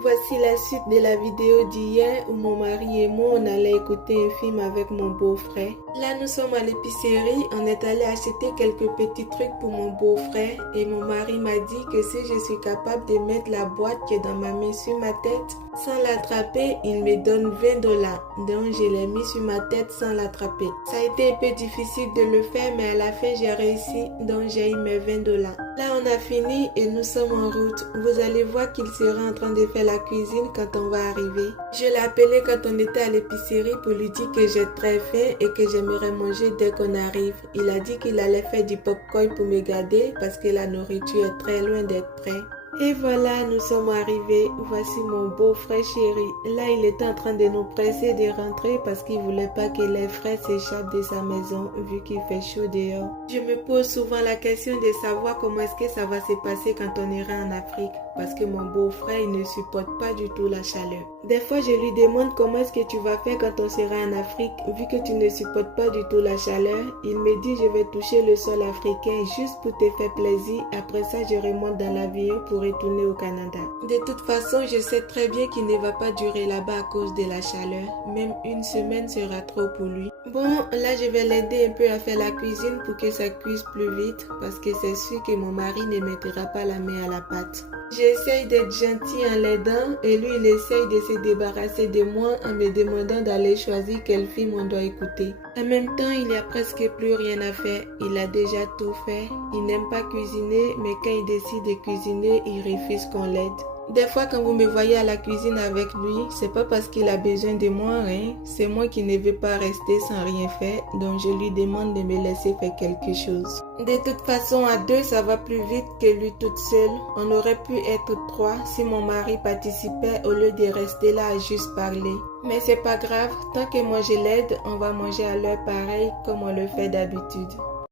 Voici la suite de la vidéo d'hier où mon mari et moi on allait écouter un film avec mon beau-frère. Là nous sommes à l'épicerie, on est allé acheter quelques petits trucs pour mon beau-frère et mon mari m'a dit que si je suis capable de mettre la boîte qui est dans ma main sur ma tête sans l'attraper, il me donne 20 dollars. Donc je l'ai mis sur ma tête sans l'attraper. Ça a été un peu difficile de le faire mais à la fin j'ai réussi, donc j'ai eu mes 20 dollars. Là on a fini et nous sommes en route. Vous allez voir qu'il sera en train de faire la cuisine quand on va arriver. Je l'ai appelé quand on était à l'épicerie pour lui dire que j'ai très faim et que j'aimerais manger dès qu'on arrive. Il a dit qu'il allait faire du popcorn pour me garder parce que la nourriture est très loin d'être prête. Et voilà, nous sommes arrivés. Voici mon beau-frère chéri. Là, il était en train de nous presser de rentrer parce qu'il voulait pas que les frères s'échappent de sa maison vu qu'il fait chaud dehors. Je me pose souvent la question de savoir comment est-ce que ça va se passer quand on ira en Afrique parce que mon beau-frère, il ne supporte pas du tout la chaleur. Des fois, je lui demande comment est-ce que tu vas faire quand on sera en Afrique vu que tu ne supportes pas du tout la chaleur. Il me dit je vais toucher le sol africain juste pour te faire plaisir. Après ça, je remonte dans l'avion pour retourner au Canada. De toute façon, je sais très bien qu'il ne va pas durer là-bas à cause de la chaleur. Même une semaine sera trop pour lui. Bon, là, je vais l'aider un peu à faire la cuisine pour que ça cuise plus vite parce que c'est sûr que mon mari ne mettra pas la main à la pâte. J'essaye d'être gentil en l'aidant et lui, il essaye de se débarrasser de moi en me demandant d'aller choisir quel film on doit écouter. En même temps, il n'y a presque plus rien à faire. Il a déjà tout fait. Il n'aime pas cuisiner, mais quand il décide de cuisiner, il refuse qu'on l'aide. Des fois, quand vous me voyez à la cuisine avec lui, c'est pas parce qu'il a besoin de moi, hein. C'est moi qui ne veux pas rester sans rien faire, donc je lui demande de me laisser faire quelque chose. De toute façon, à deux, ça va plus vite que lui toute seule. On aurait pu être trois si mon mari participait au lieu de rester là à juste parler. Mais c'est pas grave, tant que moi je l'aide, on va manger à l'heure pareil comme on le fait d'habitude.